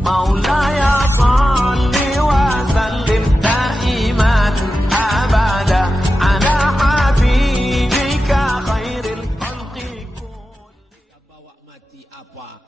Maulaya salli wa sallim daiman abada ala habibika khairil khalqi kulli. Bawa mati apa?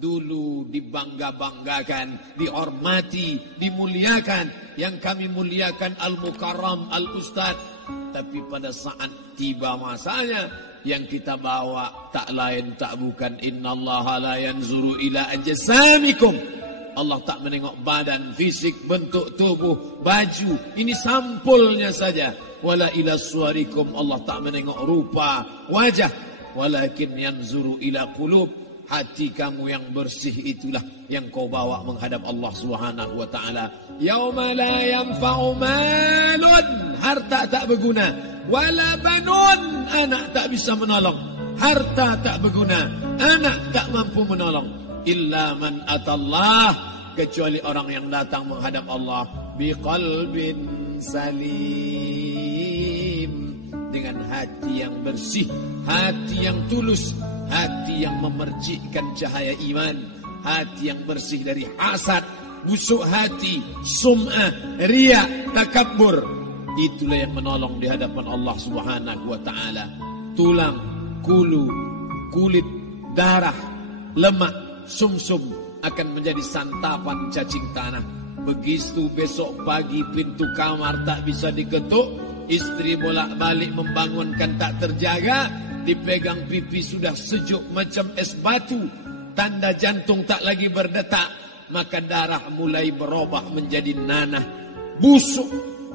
Dulu dibangga-banggakan, dihormati, dimuliakan. Yang kami muliakan Al-Mukarram, Al-Ustad. Tapi pada saat tiba masanya, yang kita bawa tak lain tak bukan innallaha la yanzuru ila ajsamikum. Allah tak menengok badan, fisik, bentuk tubuh, baju. Ini sampulnya saja. Wala ila suwarikum. Allah tak menengok rupa, wajah. Walakin yanzuru ila qulub. Hati kamu yang bersih itulah yang kau bawa menghadap Allah Subhanahu wa taala. Yauma la yanfa'u malun, harta tak berguna, wala banun, anak tak bisa menolong. Harta tak berguna, anak tak mampu menolong. Illa man atallah, kecuali orang yang datang menghadap Allah biqalbin salim, dengan hati yang bersih, hati yang tulus, hati yang memercikkan cahaya iman, hati yang bersih dari hasad, busuk hati, sum'ah, riya, takabbur. Itulah yang menolong di hadapan Allah Subhanahu wa taala. Tulang, kulu, kulit, darah, lemak, sumsum akan menjadi santapan cacing tanah. Begitu besok pagi pintu kamar tak bisa diketuk, istri bolak-balik membangunkan tak terjaga, dipegang pipi sudah sejuk macam es batu, tanda jantung tak lagi berdetak, maka darah mulai berubah menjadi nanah, busuk.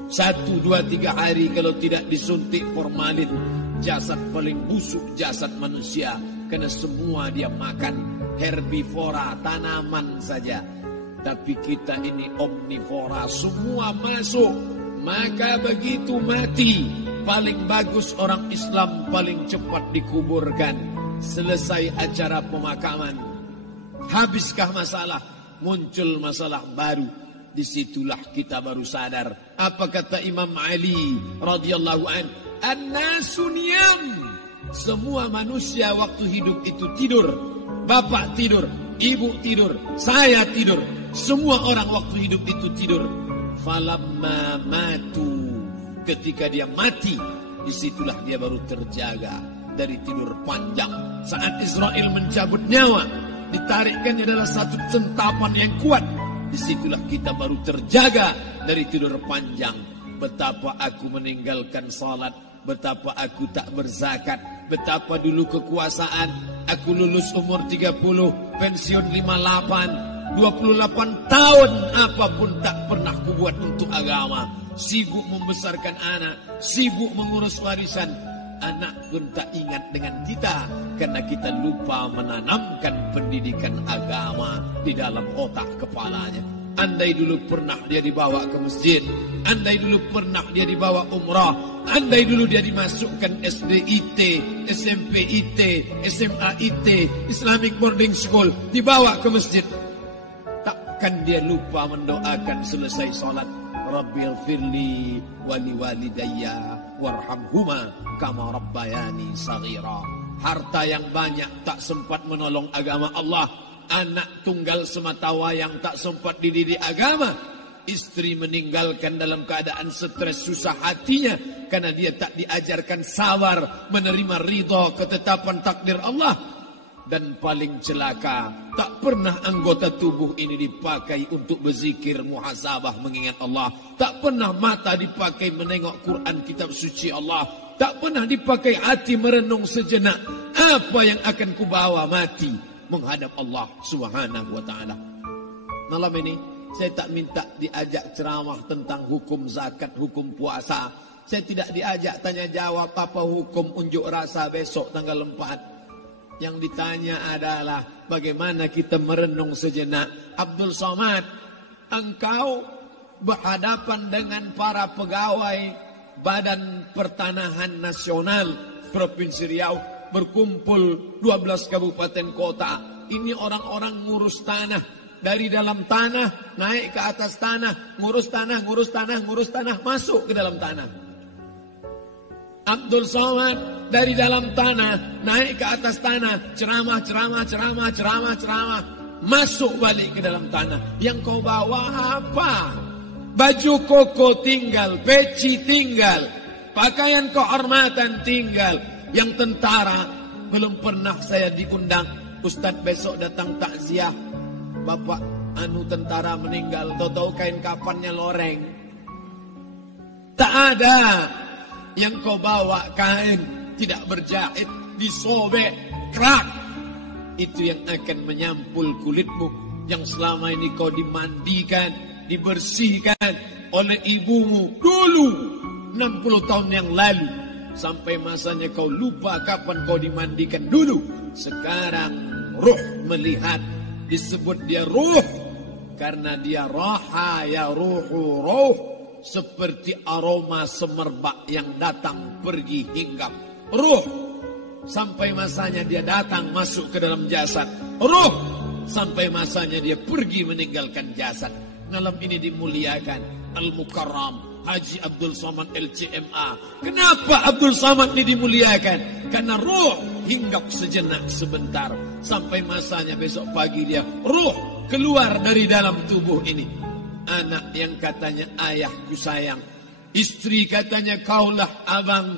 1, 2, 3 hari kalau tidak disuntik formalin, jasad paling busuk jasad manusia, karena semua dia makan herbivora, tanaman saja. Tapi kita ini omnivora, semua masuk. Maka begitu mati, paling bagus orang Islam paling cepat dikuburkan. Selesai acara pemakaman, habiskah masalah, muncul masalah baru. Disitulah kita baru sadar. Apa kata Imam Ali radhiyallahu an? An-nasu niyam. Semua manusia waktu hidup itu tidur. Bapak tidur, ibu tidur, saya tidur. Semua orang waktu hidup itu tidur. Falamma matu, ketika dia mati, disitulah dia baru terjaga dari tidur panjang. Saat Israel mencabut nyawa, ditarikkannya adalah satu centapan yang kuat. Disitulah kita baru terjaga dari tidur panjang. Betapa aku meninggalkan salat, betapa aku tak berzakat, betapa dulu kekuasaan. Aku lulus umur 30, pensiun 58, 28 tahun apapun tak pernah kubuat untuk agama. Sibuk membesarkan anak, sibuk mengurus warisan. Anak pun tak ingat dengan kita, karena kita lupa menanamkan pendidikan agama di dalam otak kepalanya. Andai dulu pernah dia dibawa ke masjid, andai dulu pernah dia dibawa umrah, andai dulu dia dimasukkan SD IT, SMP IT, SMA IT, Islamic Boarding School, dibawa ke masjid, takkan dia lupa mendoakan selesai sholat, Rabbighfirli wali walidayya warhamhuma kama rabbayani saghira. Harta yang banyak tak sempat menolong agama Allah. Anak tunggal semata wayang tak sempat dididik agama. Istri meninggalkan dalam keadaan stres susah hatinya karena dia tak diajarkan sabar menerima ridha ketetapan takdir Allah. Dan paling celaka, tak pernah anggota tubuh ini dipakai untuk berzikir, muhasabah, mengingat Allah. Tak pernah mata dipakai menengok Quran, kitab suci Allah. Tak pernah dipakai hati merenung sejenak. Apa yang akan kubawa mati menghadap Allah Subhanahu wa ta'ala. Malam ini saya tak minta diajak ceramah tentang hukum zakat, hukum puasa. Saya tidak diajak tanya jawab apa hukum unjuk rasa besok tanggal 4. Yang ditanya adalah bagaimana kita merenung sejenak. Abdul Somad, engkau berhadapan dengan para pegawai Badan Pertanahan Nasional Provinsi Riau, berkumpul 12 kabupaten kota. Ini orang-orang ngurus tanah, dari dalam tanah naik ke atas tanah, ngurus tanah, ngurus tanah, ngurus tanah, masuk ke dalam tanah. Abdul Somad dari dalam tanah naik ke atas tanah, ceramah, ceramah, ceramah, ceramah, ceramah, masuk balik ke dalam tanah. Yang kau bawa apa? Baju koko tinggal, peci tinggal, pakaian kehormatan tinggal. Yang tentara, belum pernah saya diundang. Ustadz besok datang takziah, bapak tentara meninggal, tahu-tahu kain kafannya loreng. Tak ada. Yang kau bawa kain tidak berjahit, disobek, kerak. Itu yang akan menyampul kulitmu, yang selama ini kau dimandikan, dibersihkan oleh ibumu dulu 60 tahun yang lalu. Sampai masanya kau lupa kapan kau dimandikan dulu. Sekarang ruh melihat, disebut dia ruh karena dia raha ya ruhu ruh, seperti aroma semerbak yang datang pergi hinggap. Ruh sampai masanya dia datang masuk ke dalam jasad. Ruh sampai masanya dia pergi meninggalkan jasad. Malam ini dimuliakan Al-Mukarram Haji Abdul Somad LCMA. Kenapa Abdul Somad ini dimuliakan? Karena ruh hinggap sejenak sebentar. Sampai masanya besok pagi dia ruh keluar dari dalam tubuh ini. Anak yang katanya ayahku sayang, istri katanya kaulah abang.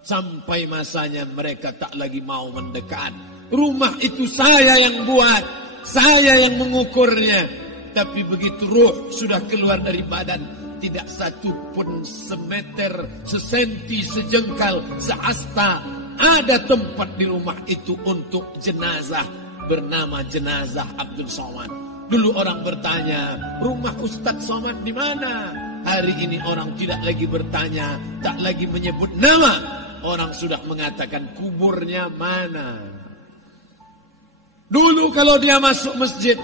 Sampai masanya mereka tak lagi mau mendekat. Rumah itu saya yang buat, saya yang mengukurnya. Tapi begitu ruh sudah keluar dari badan, tidak satu pun semeter, sesenti, sejengkal, sehasta ada tempat di rumah itu untuk jenazah bernama jenazah Abdul Somad. Dulu orang bertanya, rumah Ustadz Somad di mana? Hari ini orang tidak lagi bertanya, tak lagi menyebut nama. Orang sudah mengatakan kuburnya mana. Dulu kalau dia masuk masjid,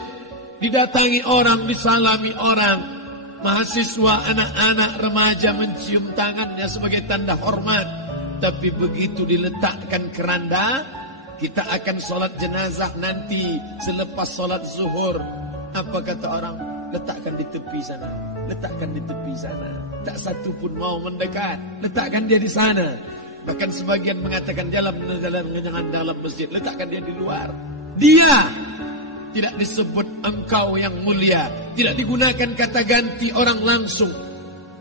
didatangi orang, disalami orang, mahasiswa, anak-anak, remaja mencium tangannya sebagai tanda hormat. Tapi begitu diletakkan keranda, kita akan sholat jenazah nanti selepas sholat zuhur. Apa kata orang? Letakkan di tepi sana, letakkan di tepi sana. Tak satu pun mau mendekat, letakkan dia di sana. Bahkan sebagian mengatakan jangan dalam masjid, letakkan dia di luar. Dia tidak disebut engkau yang mulia, tidak digunakan kata ganti orang langsung.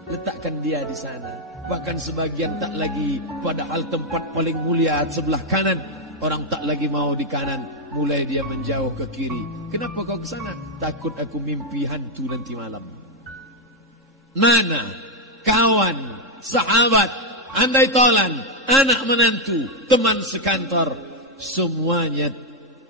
Letakkan dia di sana. Bahkan sebagian tak lagi, padahal tempat paling mulia sebelah kanan, orang tak lagi mau di kanan, mulai dia menjauh ke kiri. Kenapa kau ke sana? Takut aku mimpi hantu nanti malam. Mana kawan, sahabat, andai tolan, anak menantu, teman sekantor, semuanya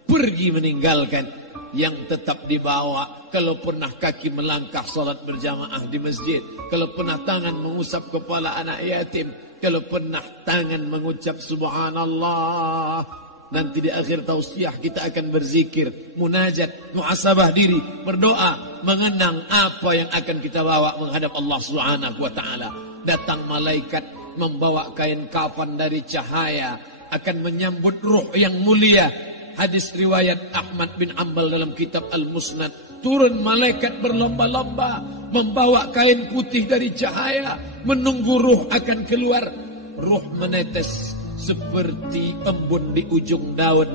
pergi meninggalkan. Yang tetap dibawa, kalau pernah kaki melangkah sholat berjamaah di masjid, kalau pernah tangan mengusap kepala anak yatim, kalau pernah tangan mengucap subhanallah. Nanti di akhir tausiah kita akan berzikir, munajat, muhasabah diri, berdoa, mengenang apa yang akan kita bawa menghadap Allah Subhanahu wa ta'ala. Datang malaikat membawa kain kafan dari cahaya, akan menyambut ruh yang mulia. Hadis riwayat Ahmad bin Ambal dalam kitab Al-Musnad. Turun malaikat berlomba-lomba membawa kain putih dari cahaya, menunggu ruh akan keluar. Ruh menetes seperti embun di ujung daun.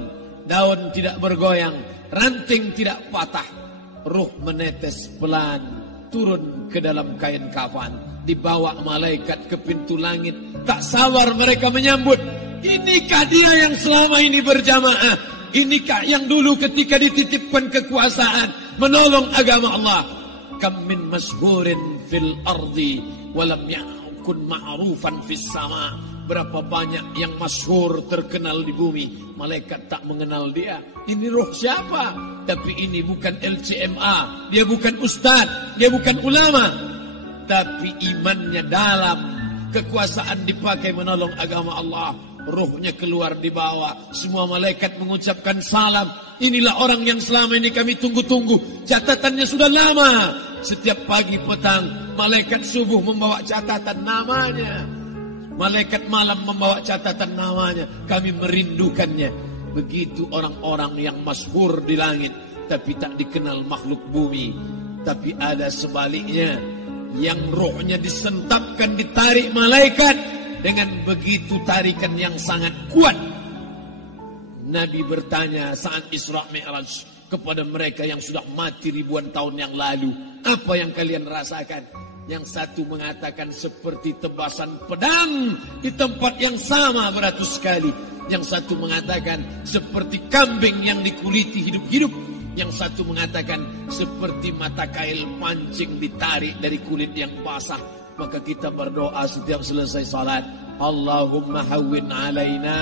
Daun tidak bergoyang, ranting tidak patah. Ruh menetes pelan turun ke dalam kain kafan, dibawa malaikat ke pintu langit. Tak sabar mereka menyambut. Inikah dia yang selama ini berjamaah? Inikah yang dulu ketika dititipkan kekuasaan menolong agama Allah? Kam min masyhurin fil ardi walam yakun ma'rufan fis sama. Berapa banyak yang masyhur terkenal di bumi, malaikat tak mengenal dia. Ini roh siapa? Tapi ini bukan LCMA, dia bukan ustaz, dia bukan ulama, tapi imannya dalam. Kekuasaan dipakai menolong agama Allah. Ruhnya keluar di bawah. Semua malaikat mengucapkan salam. Inilah orang yang selama ini kami tunggu-tunggu. Catatannya sudah lama. Setiap pagi petang malaikat subuh membawa catatan namanya, malaikat malam membawa catatan namanya. Kami merindukannya. Begitu orang-orang yang masyhur di langit tapi tak dikenal makhluk bumi. Tapi ada sebaliknya, yang rohnya disentapkan, ditarik malaikat dengan begitu tarikan yang sangat kuat. Nabi bertanya saat Isra Mi'raj, kepada mereka yang sudah mati ribuan tahun yang lalu. Apa yang kalian rasakan? Yang satu mengatakan seperti tebasan pedang di tempat yang sama beratus kali. Yang satu mengatakan seperti kambing yang dikuliti hidup-hidup. Yang satu mengatakan seperti mata kail pancing ditarik dari kulit yang basah. Maka kita berdoa setiap selesai salat, Allahumma hawwin alaina,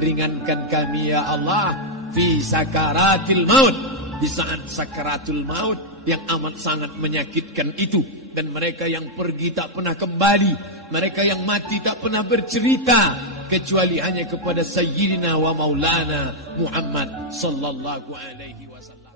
ringankan kami ya Allah, fi sakaratil maut, di saat sakaratul maut yang amat sangat menyakitkan itu. Dan mereka yang pergi tak pernah kembali, mereka yang mati tak pernah bercerita, kecuali hanya kepada Sayyidina wa Maulana Muhammad sallallahu alaihi wasallam.